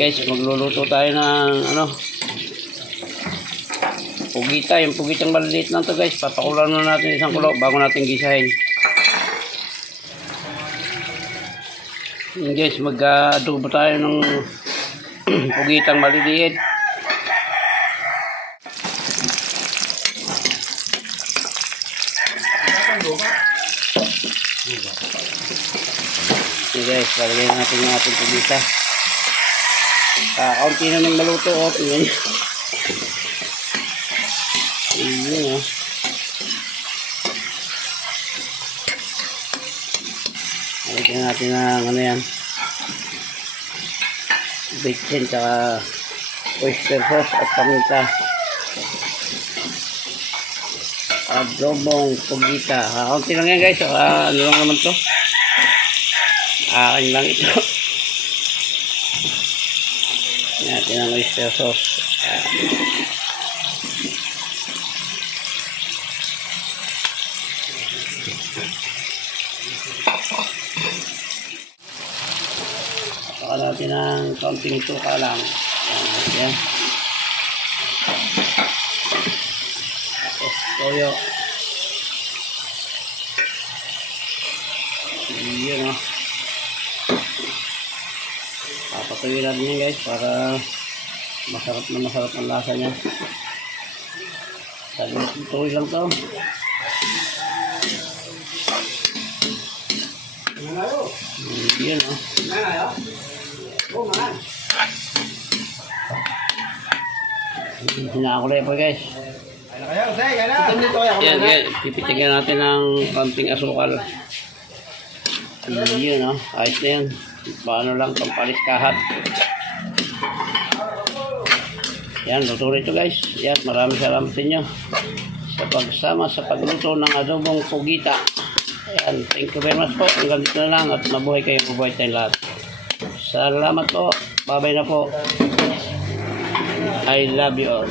Guys, magluluto tayo ng ano, pugita. Yung pugitang maliliit lang to guys. Papakulan na natin isang kulo bago natin gisahin. Yun guys, mag-adobo tayo ng pugitang maliliit. Okay guys, lalagyan natin yung ating pugita. Kaunti na nang maluto. Tingnan nyo. Ayan o. Lalagyan natin ng ano yan, bitchin tsaka oyster sauce at paminta. Adobong pugita. Kaunti lang yan guys. Ano lang naman to, akin lang ito. Natin ang oyster sauce. Saka natin ng kaunting suka lang. Yan. Tapos toyo. Yun o. Papatuloy natin yan guys para masarap ang lasa niya. Tuloy lang to. Yun o. Hinakulay po guys. Yan guys, pipitigan natin ng konting asukal. Yun o, ayos na yan. Paano lang, pampalis kahat. Yan, luto rito guys. Yan, maraming salamat sa inyo sa pagsama sa pagluto ng adobong pugita. Yan, thank you very much po. Hanggang dito na lang at mabuhay kayo, mabuhay tayong lahat. Salamat po. Bye bye na po. I love you all.